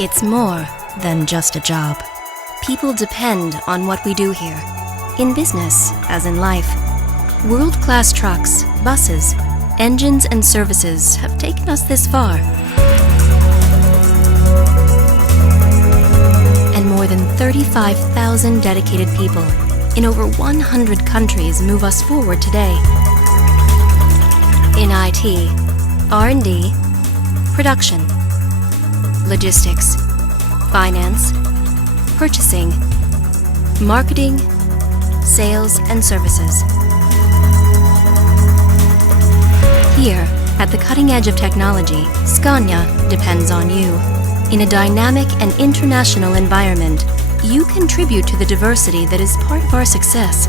It's more than just a job. People depend on what we do here, in business as in life. World-class trucks, buses, engines and services have taken us this far. And more than 35,000 dedicated people in over 100 countries move us forward today. In IT, R&D, production, logistics, finance, purchasing, marketing, sales and services. Here, at the cutting edge of technology, Scania depends on you. In a dynamic and international environment, you contribute to the diversity that is part of our success.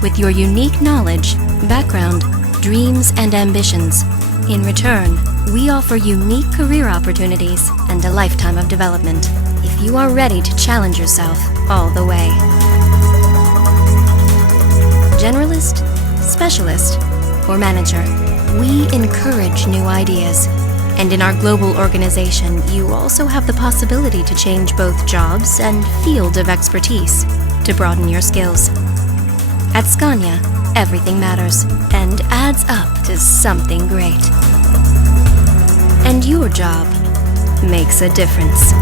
With your unique knowledge, background, dreams and ambitions, in return, we offer unique career opportunities and a lifetime of development, if you are ready to challenge yourself all the way. Generalist, specialist, or manager, we encourage new ideas. And in our global organization, you also have the possibility to change both jobs and field of expertise to broaden your skills. At Scania, everything matters and adds up to something great. And your job makes a difference.